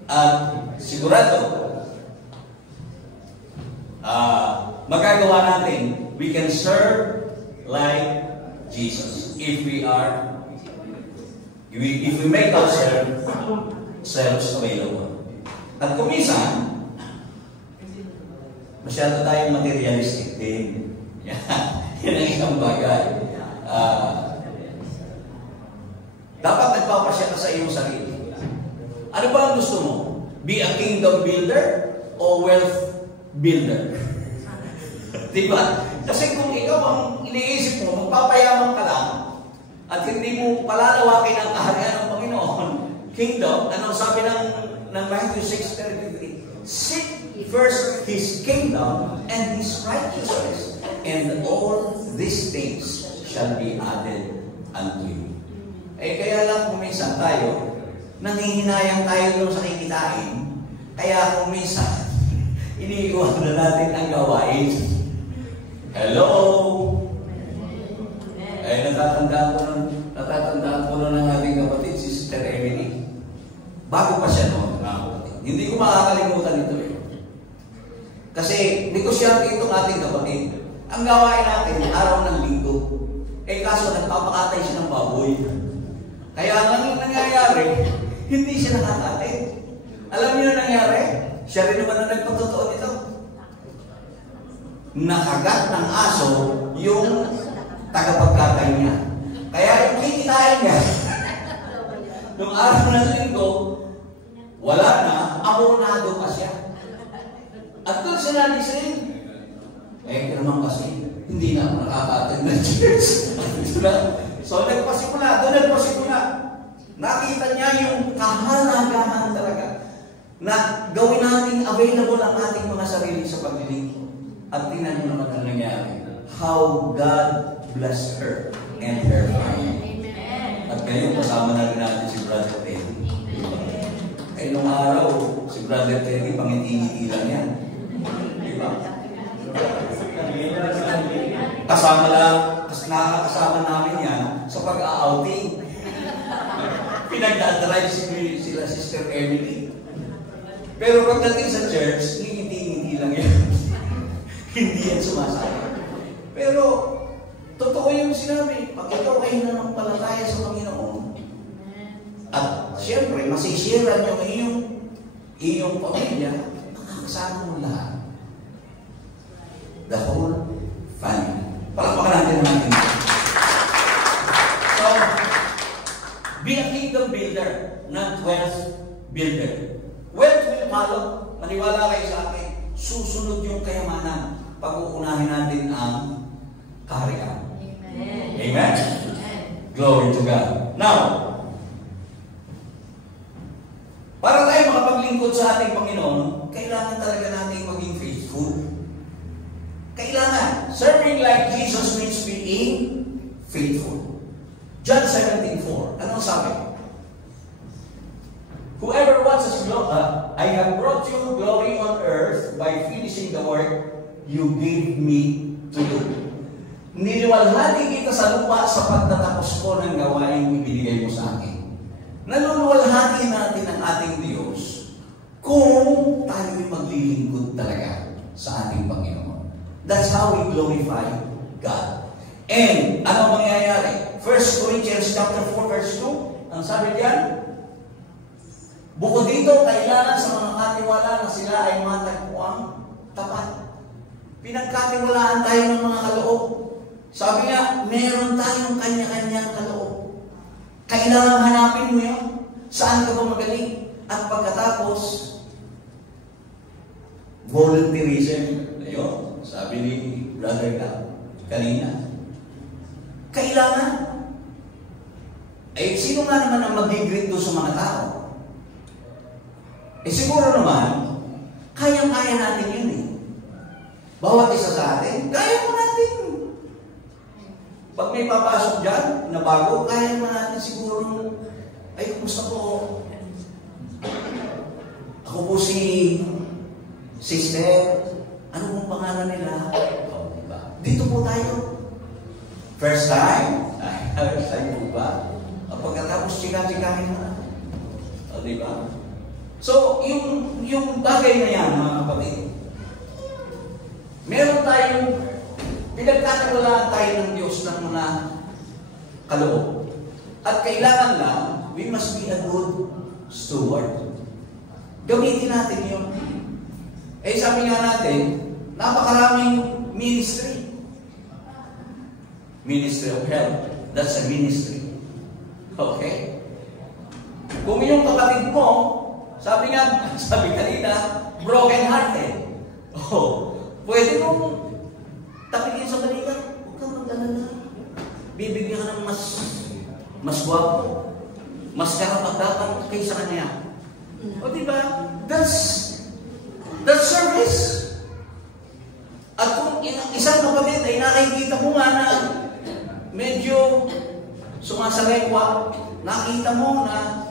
At sigurado, magagawa natin, we can serve like Jesus if we make ourselves available. At kung minsan, masyado tayong materialistic din. Yan ang isang bagay. Dapat nagpapasya ka sa iyong sarili. Ano ba ang gusto mo? Be a kingdom builder o wealth builder? Diba? Kasi kung ikaw ang iniisip mo, magpapayaman ka lang at hindi mo palalawakin ang kaharian ng Panginoon, kingdom, anong sabi ng Matthew 6:33? Seek first His kingdom and His righteousness, and all these things shall be added unto you. Kaya lang kung minsan tayo, nanghihinayang tayo doon sa kikitain, kaya kung minsan, iniiwan na natin ang gawain. Hello! Natatandaan ko nun ng ating kapatid, si Sister Emily. Bago pa siya noon, hindi ko makakalimutan ito eh. Kasi negosyante itong ating kapatid. Ang gawain natin, araw ng linggo. Kaso nagpapakatay siya ng baboy. Kaya ang nangyayari, hindi siya nakakatay. Alam niyo na nangyari? Siya rin naman na nagpatotoo nito. Nakagat ng aso yung tagapagkatay niya. Kaya yung kikitain niya. Nung araw ng linggo, wala na, amonado pa siya. At doon siya nagising. Naman kasi, hindi na ako nakaka-attend ng church. So, nagpasimula. Nakita niya yung kahalagahan talaga na gawin natin available ang ating mga sarili sa paglilingkod. At tingnan niyo naman ang nangyari. How God blessed her and her family. At ngayon, kasama na rin natin si Brother Teddy. Eh, nung araw, si Brother Teddy, pangiti-ngiti lang yan. Diba? Nakakasama namin yan sa pag-outing. Pinagdadrive sila Sister Emily. Pero pagdating sa church, ngiti-ngiti lang yan. Hindi yan sumasaya. Pero, totoo yung sinabi, pag ikaw ay nanampalataya sa Panginoon, at siyempre, masisira nyo iyong pamilya, makakasama mo lahat. The whole family. Palakpakan natin natin. So, be a kingdom builder, not wealth builder. Wealth will follow. Maniwala kayo sa akin. Susunod yung kayamanan pag uunahin natin ang kaharian. Amen. Amen? Glory to God. Now, para tayo makapaglingkod sa ating Panginoon, kailangan talaga natin maging faithful. Kailangan. Serving like Jesus means being faithful. John 17:4. Anong sabi? Whoever wants us, I have brought you glory on earth by finishing the work you gave me to do. Niliwalhati kita sa lupa sa pagtatapos ko ng gawain ibinigay mo sa akin. Naluluwalhati natin ang ating Diyos kung tayo'y maglilingkod talaga sa ating Panginoon. That's how we glorify God. And ano mangyayari? 1 Corinthians chapter 4 verse 2, ang sabi diyan, bukod dito, kailangan sa mga katiwala na sila ay matagpuang tapat. Pinagkatiwalaan tayo ng mga kaloob. Sabi nga, meron tayong kanya-kanyang kaloob. Kailangan hanapin mo yun. Saan ka ba magaling? At pagkatapos, volunteerism. Ayun, sabi ni Brother Gab kanina. Kailangan. Eh, sino nga naman ang mag-greet doon sa mga tao? Eh, siguro naman, kayang-kaya natin yun eh. Bawat isa sa atin, kaya mo natin. Pag may papasok dyan, na bago, kaya mo natin siguro, ay, kumusta po? Ako po si Sister, ano pong pangalan nila? Oh, diba? Dito po tayo. First time? First time po ba? Pagkatapos chika-chikahin na. O, diba? So, yung bagay na yan, mga kapatid, meron tayong, pinagkatiwalaan tayo ng Diyos ng mga kaloob. At kailangan lang, we must be a good steward. Gamitin natin yun. Eh, sabi nga natin, napakaraming ministry. Ministry of health. That's a ministry. Okay? Kung yung kapatid mo, sabi kanina, broken-hearted. Oh, pwede mong tapikin sa balikat. Huwag kang mag-alala. Bibigyan ka ng mas guwapo, mas karapat-dapat kaysa kanya. O diba? That's service. At kung isang kapatid ay nakikita mo nga na medyo sumasalekwa, nakita mo na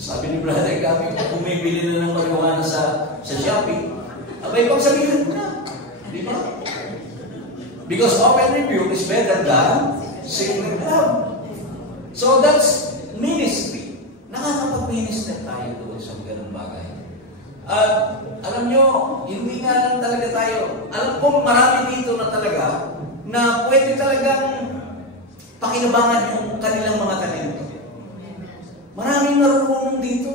sabi ni Brother Gabi, bumibili na ng marijuana sa Shopee, abay pag sabihin mo na. Di ba? Because open rebuke is better than secret love. So that's ministry. Nakakapag-minister tayo doon sa ganung bagay. At alam nyo, hindi nga lang talaga tayo. Alam ko marami dito na talaga na pwede talagang pakinabangan yung kanilang mga talento. Maraming marunong dito.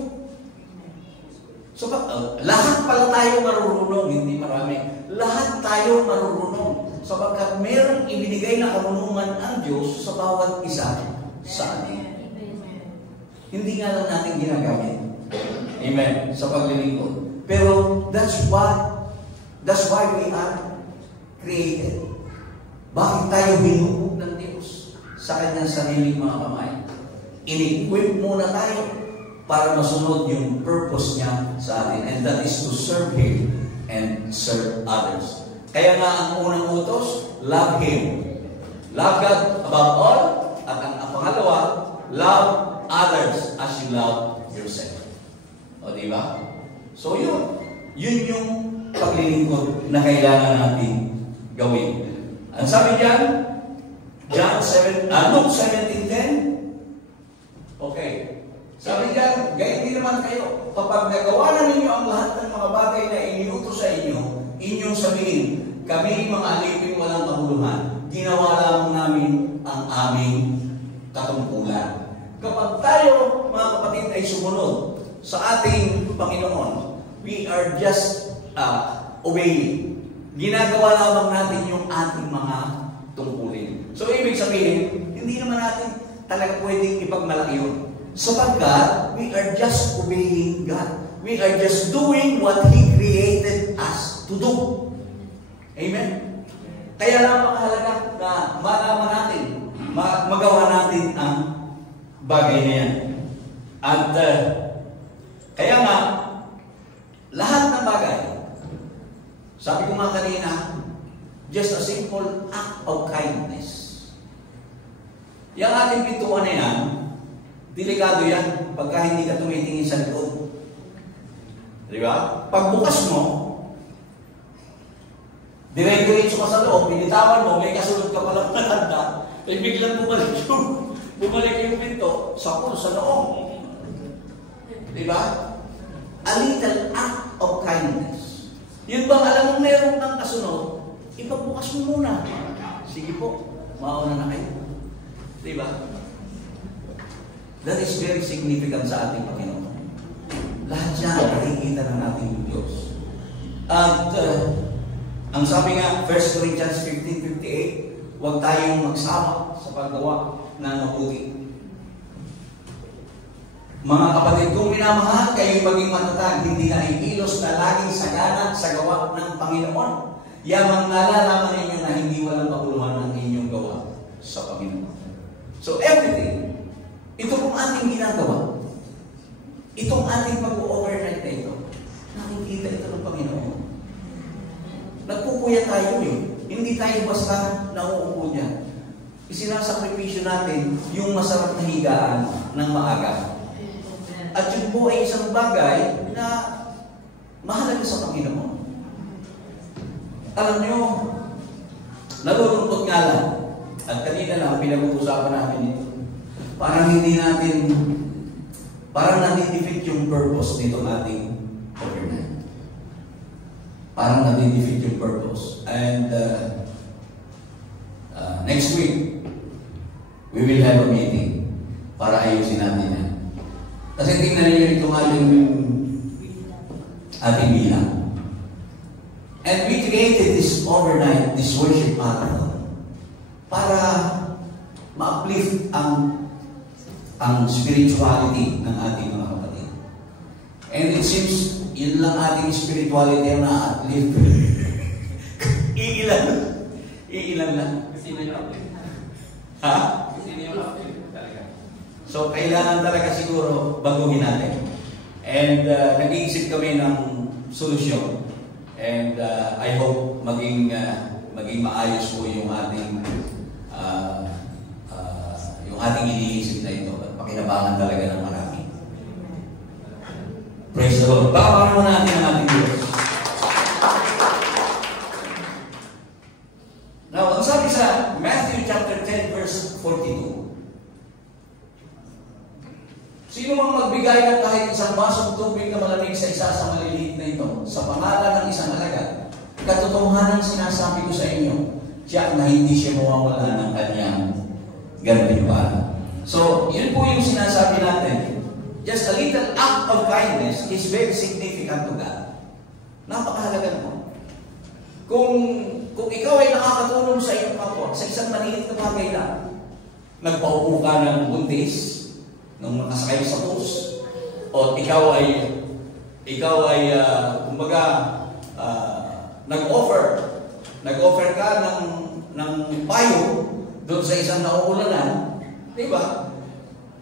So, lahat pala tayo marunong, hindi marami. Lahat tayo marunong. Sapagkat merong ibinigay na karunungan ang Diyos sa bawat isa sa atin. Hindi nga lang natin ginagamit. Amen. Sa paglilingkod. Pero that's why we are created. Bakit tayo binuhog ng Diyos sa kanyang sariling mga kamay? In-equip muna tayo para masunod yung purpose niya sa atin. And that is to serve Him and serve others. Kaya nga ang unang utos, love Him. Love God above all. At ang pangalawa, love others as you love yourself. O diba? So yun yung paglilingkod na kailangan natin gawin. Ang sabi diyan, Luke 17:10. Okay. Sabi diyan, gayon din naman kayo. Kapag nagawa na ninyo ang lahat ng mga bagay na iniutos sa inyo, inyong sabihin, kami mga alipin walang kabuluhan, ginawa lamang namin ang aming katungkulan. Kapag tayo, mga kapatid, ay sumunod sa ating Panginoon, we are just obeying. Ginagawa lamang natin yung ating mga tungkulin. So, ibig sabihin, hindi naman natin talaga pwedeng ipagmalaki yun. Sapagkat, we are just obeying God. We are just doing what He created us to do. Amen? Kaya napakahalaga na malaman natin, magawa natin ang bagay na yan. At kaya nga, lahat ng bagay, sabi ko nga kanina, just a simple act of kindness. Yung ating pintuan na yan, delikado yan pagka hindi ka tumitingin sa likod. Di ba? Pagbukas mo, dire-diretso ka sa loob, pinitawan mo, may kasunod ka palang nakanda, ay biglang bumalik yung pinto sa loob. Di ba? A little act of kindness. Yun bang alam mo meron kang kasunod, ipagbukas mo muna. Sige po, mauna na kayo. Diba? That is very significant sa ating Panginoon. Lahat yan, nakikita na natin yung Diyos. At ang sabi nga, 1 Corinthians 15:58, huwag tayong magsama sa paggawa ng mabuti. Mga kapatid, kung minamahal kayo maging matatag, hindi na ikilos na laging sagana sa gawa ng Panginoon. Yamang nalalaman ninyo na hindi walang kabuluhan ang inyong gawa sa Panginoon. So everything, ito kung ating ginagawa, itong ating pag-overnight na ito, nakikita ito ng Panginoon. Nagpupuya tayo eh. Hindi tayo basta nauupo niya. Isinasakripisyo natin yung masarap na higaan ng maaga. At yun po ay isang bagay na mahalaga sa Panginoon. Alam nyo, nalulungkot nga lang. At kanina lang, pinag-uusapan natin ito. Parang nati-defeat yung purpose nitong ating overnight. Parang nati-defeat yung purpose. And next week, we will have a meeting para ayusin natin yan. Kasi tingnan niyo itong ating bilang. And we created this overnight, this worship marathon, para ma-uplift ang spirituality ng ating mga kapatid. And it seems, yun lang ating spirituality ang na-uplift. Iilan lang. Kasi may uplift. Ha? Kasi may uplift talaga. So, kailangan talaga siguro baguhin natin. And nag-iisip kami ng solusyon. And I hope maging maayos po yung ating iniisip na ito at pakinabangan talaga ng marami. Praise the Lord. Baka naman natin ang ating Diyos. Now, ang sabi sa Matthew chapter 10 verse 42, sino mang magbigay ng kahit isang basong tubig na malamig sa isa sa maliliit na ito, sa pangalan ng isang alagad, katotohanan sinasabi ko sa inyo, siya na hindi siya mawawala ng kanyang gantimpala. So, yun po yung sinasabi natin. Just a little act of kindness is very significant to God. Napakahalaga mo. Kung ikaw ay nakakatulong sa iyong kapwa, sa isang maliit na bagay lang, nagpaupo ka ng buntis nung nakasakay sa bus, o ikaw ay kumbaga nag-offer ka ng payo doon sa isang nauulanan, di ba?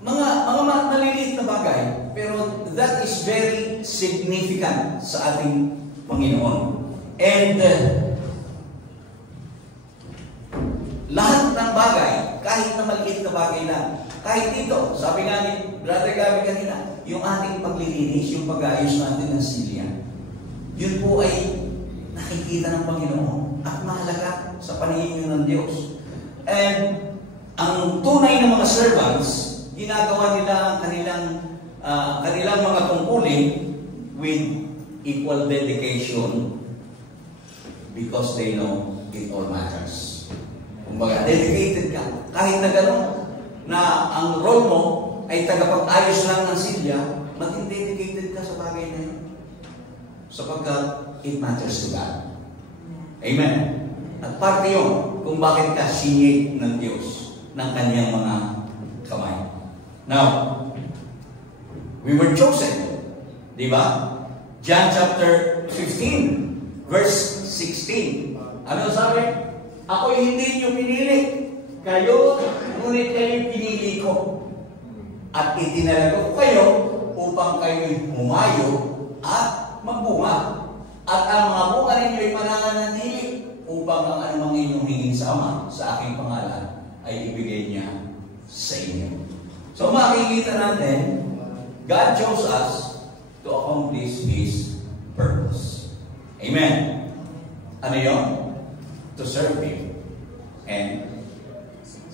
Mga maliliit na bagay, pero that is very significant sa ating Panginoon. And lahat ng bagay, kahit na maliit na bagay lang, kahit dito, sabi nga ni Brother Gabi kanina, yung ating paglilinis, yung pag-aayos natin ng silya, yun po ay nakikita ng Panginoon at mahalaga sa paningin ng Diyos. And ang tunay na mga servants, ginagawa nila ang kanilang mga tungkulin with equal dedication because they know it all matters. Kumbaga, dedicated ka. Kahit na gano'n, na ang role mo ay tagapag-ayos lang ng silya, maging dedicated ka sa bagay na yun. Sapagkat it matters to God. Amen. At parte yun kung bakit ka sinye ng Diyos ng kanyang mga kamay. Now, we were chosen. Di ba? John chapter 15, verse 16. Ano sabi? Ako'y hindi niyo pinili. Kayo, ngunit kayo pinili ko. At itinalaga ko kayo upang kayo'y humayo at magbunga. At ang mga bunga ninyo ay mananatili upang ang anumang inyong hingin sa Ama sa aking pangalan ay ibigay niya sa inyo. So makikita natin, God chose us to accomplish His purpose. Amen. Ano yun? To serve Him and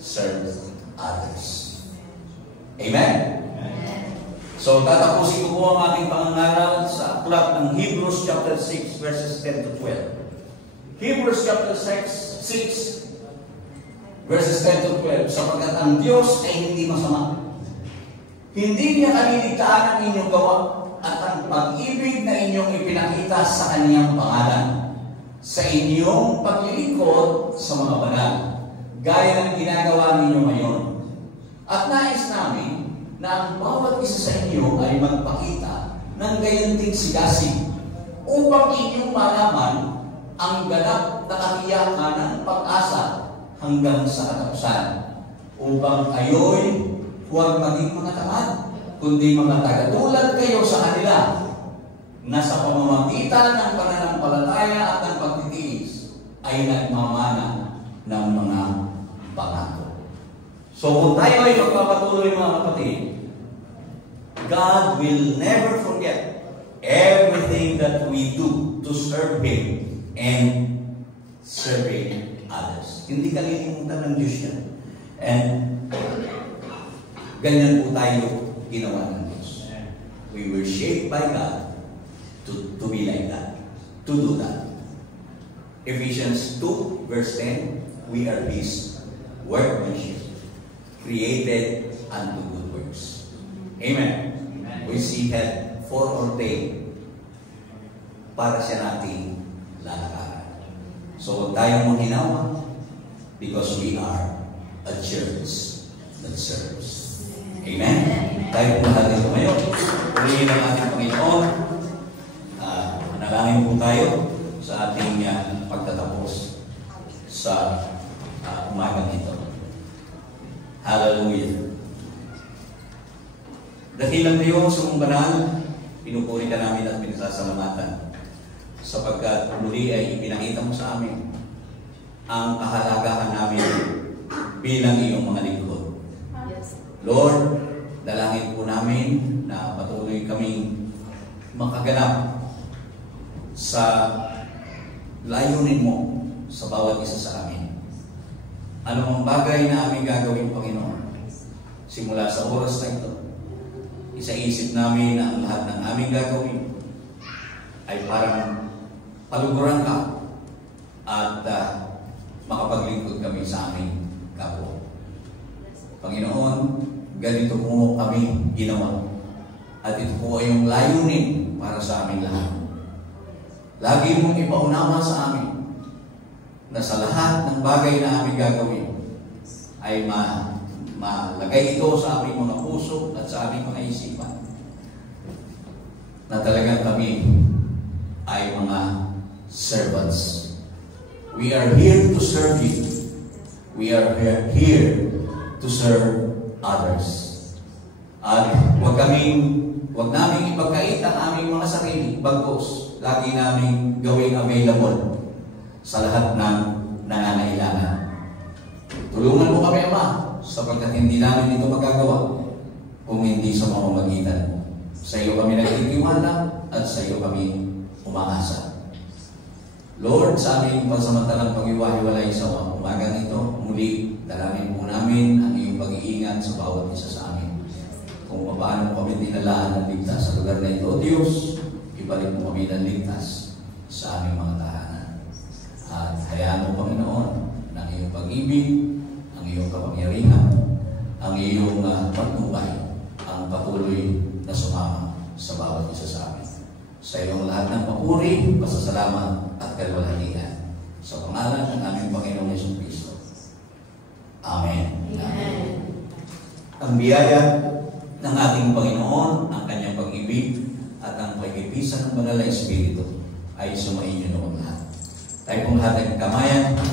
serve others. Amen? So, tatapusin ko po ang ating pangangaral sa aklat ng Hebrews chapter 6, verses 10 to 12. Hebrews chapter 6, verses 10 to 12. Sapagkat ang Diyos ay hindi masama. Hindi niya kaliligtaan ang inyong gawa at ang pag-ibig na inyong ipinakita sa Kanyang pangalan sa inyong paglilingkod sa mga banal, gaya ng ginagawa ninyo ngayon. At nais namin na ang bawat isa sa inyo ay magpakita ng gayunting sigasig upang inyong malaman ang ganap na kahiyakan ng pag-asa hanggang sa katapusan, upang kayo'y huwag maging mga tamad, kundi mga tagatulad kayo sa kanila na sa pamamagitan ng pananampalataya at ng pagtitiis ay nagmamana ng mga pangako. So kung tayo ay magpapatuloy mga kapatid, God will never forget everything that we do to serve Him and serving others. Hindi kalilimutan ng Diyos yan. And ganyan po tayo ginawa ng Diyos. We were shaped by God to be like that, to do that. Ephesians 2 verse 10, we are His workmanship, created unto good works. Amen. Which He had foreordained para siya nating lalakaran. So huwag tayong manghinawa because we are a church that serves. Amen. Tayo po natin tumayo. Purihin ang ating Panginoon. Manalangin po tayo sa ating pagtatapos sa umagang ito. Hallelujah. Dakilang Diyos, sumong banal, pinupuri ka namin at pinasasalamatan sapagkat muli ay ipinakita mo sa amin ang kahalagahan namin bilang iyong mga lingkod. Lord, dalangin po namin na patuloy kaming makaganap sa layunin mo sa bawat isa sa amin. Anumang bagay na aming gagawin, Panginoon, simula sa oras na ito, isaisip namin na ang lahat ng aming gagawin ay parang paluguran ka at makapaglingkod kami sa aming kapwa. Panginoon, ganito po kami ginawa. At ito po ay yung layunin para sa aming lahat. Lagi mong ipaunawa sa amin na sa lahat ng bagay na aming gagawin ay malagay ito sa aming mga puso at sa aming mga isipan na talagang kami ay mga servants. We are here to serve you. We are here to serve others. At huwag namin ipagkait ang aming mga sarili, bagkus lagi namin gawing available sa lahat ng nangangailangan. Tulungan mo kami, Ama, sapagkat hindi namin ito magagawa kung hindi sa mamamagitan mo. Sa iyo kami nagtitiwala at sa iyo kami umaasa. Lord, sa aming pansamantalang pag-iwahiwalay sa umagang ito, muli, dalangin po namin ang iyong pag-iingat sa bawat isa sa amin. Kung paano kami dinalaan ng ligtas sa lugar na ito, O Diyos, ibalik mo kami ng ligtas sa aming mga tahanan. At hayaan mo, Panginoon, ng iyong pag-ibig, ang iyong kapangyarihan, ang iyong pagtubay, ang patuloy na sumama sa bawat isa sa amin. Sa iyong lahat ng papuri, pasasalamat at kalwalhatian. Sa pangalan ng aming Panginoong Yesu Cristo. Amen. Amen. Ang biyaya ng ating Panginoon, ang kanyang pag-ibig at ang pag-ibisa ng Banal na Espiritu ay sumainyo noon lahat. Tayo pong lahat ay kamayan sa